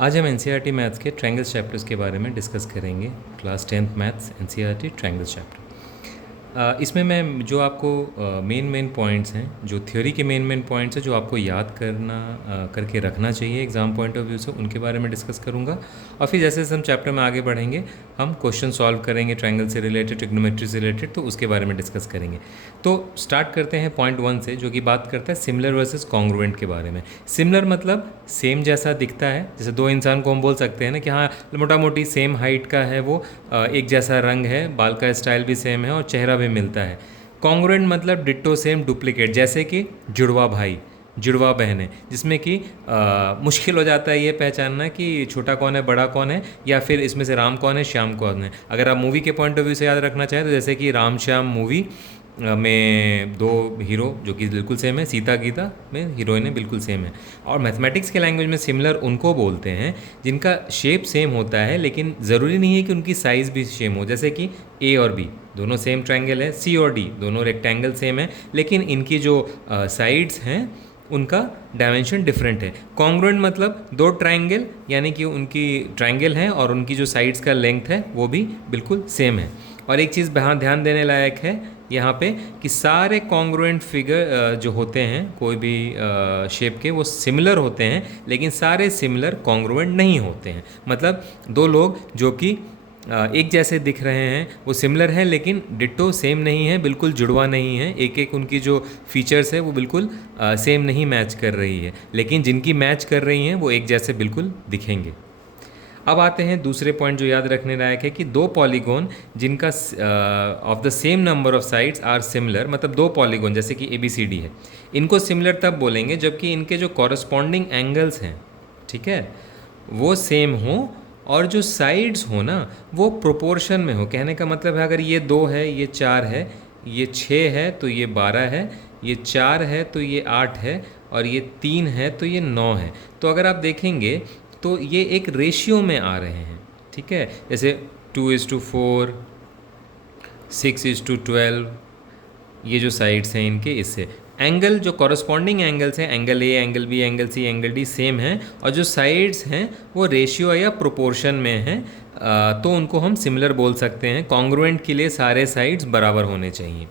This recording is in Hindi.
आज हम एनसीईआरटी मैथ्स के ट्रायंगल्स चैप्टर्स के बारे में डिस्कस करेंगे। Class 10th maths NCERT triangles chapter. इसमें मैं जो आपको मेन पॉइंट्स हैं, जो थ्योरी के मेन पॉइंट्स हैं जो आपको याद करके रखना चाहिए एग्ज़ाम पॉइंट ऑफ व्यू से, उनके बारे में डिस्कस करूँगा। और फिर जैसे जैसे हम चैप्टर में आगे बढ़ेंगे हम क्वेश्चन सॉल्व करेंगे ट्रायंगल से रिलेटेड, ट्रिग्नोमेट्री से रिलेटेड, तो उसके बारे में डिस्कस करेंगे। तो स्टार्ट करते हैं पॉइंट 1 से, जो कि बात करता है सिमिलर वर्सेस कॉन्ग्रुएंट के बारे में। सिमिलर मतलब सेम जैसा दिखता है, जैसे दो इंसान को हम बोल सकते हैं ना कि हाँ मोटा मोटी सेम हाइट का है, वो एक जैसा रंग है, बाल का स्टाइल भी सेम है और चेहरा भी मिलता है। कॉन्ग्रुएंट मतलब डिट्टो सेम डुप्लीकेट, जैसे कि जुड़वा भाई जुड़वा बहन है, जिसमें कि मुश्किल हो जाता है ये पहचानना कि छोटा कौन है बड़ा कौन है, या फिर इसमें से राम कौन है श्याम कौन है। अगर आप मूवी के पॉइंट ऑफ व्यू से याद रखना चाहें तो जैसे कि राम श्याम मूवी में दो हीरो जो कि बिल्कुल सेम है, सीता गीता में हीरोइनें बिल्कुल सेम है। और मैथमेटिक्स के लैंग्वेज में सिमिलर उनको बोलते हैं जिनका शेप सेम होता है, लेकिन ज़रूरी नहीं है कि उनकी साइज़ भी सेम हो। जैसे कि ए और बी दोनों सेम ट्रायंगल है, सी और डी दोनों रेक्टेंगल सेम है, लेकिन इनकी जो साइड्स हैं उनका डायमेंशन डिफरेंट है। कॉन्ग्रुएंट मतलब दो ट्रायंगल, यानी कि उनकी ट्रायंगल हैं और उनकी जो साइड्स का लेंथ है वो भी बिल्कुल सेम है। और एक चीज़ ध्यान देने लायक है यहाँ पे कि सारे कॉन्ग्रुएंट फिगर जो होते हैं कोई भी शेप के, वो सिमिलर होते हैं, लेकिन सारे सिमिलर कॉन्ग्रुएंट नहीं होते हैं। मतलब दो लोग जो कि एक जैसे दिख रहे हैं वो सिमिलर हैं, लेकिन डिट्टो सेम नहीं है, बिल्कुल जुड़वा नहीं है। एक एक उनकी जो फीचर्स है वो बिल्कुल सेम नहीं मैच कर रही है, लेकिन जिनकी मैच कर रही हैं वो एक जैसे बिल्कुल दिखेंगे। अब आते हैं दूसरे पॉइंट जो याद रखने लायक है कि दो पॉलीगॉन जिनका of the same number of sides are similar, मतलब दो पॉलीगॉन जैसे कि ABCD है, इनको सिमिलर तब बोलेंगे जबकि इनके जो कॉरस्पॉन्डिंग एंगल्स हैं, ठीक है, वो सेम हो और जो साइड्स हो ना वो प्रोपोर्शन में हो। कहने का मतलब है अगर ये 2 है, ये 4 है, ये 6 है तो ये 12 है, ये 4 है तो ये 8 है, और ये 3 है तो ये 9 है। तो अगर आप देखेंगे तो ये एक रेशियो में आ रहे हैं, ठीक है, जैसे 2:4, 6:12, ये जो साइड्स हैं इनके, इससे एंगल जो कॉरस्पॉन्डिंग एंगल्स हैं, angle A, angle B, angle C, angle D same हैं, और जो साइड्स हैं वो रेशियो या प्रोपोर्शन में हैं, तो उनको हम सिमिलर बोल सकते हैं। कॉन्ग्रुएंट के लिए सारे साइड्स बराबर होने चाहिए।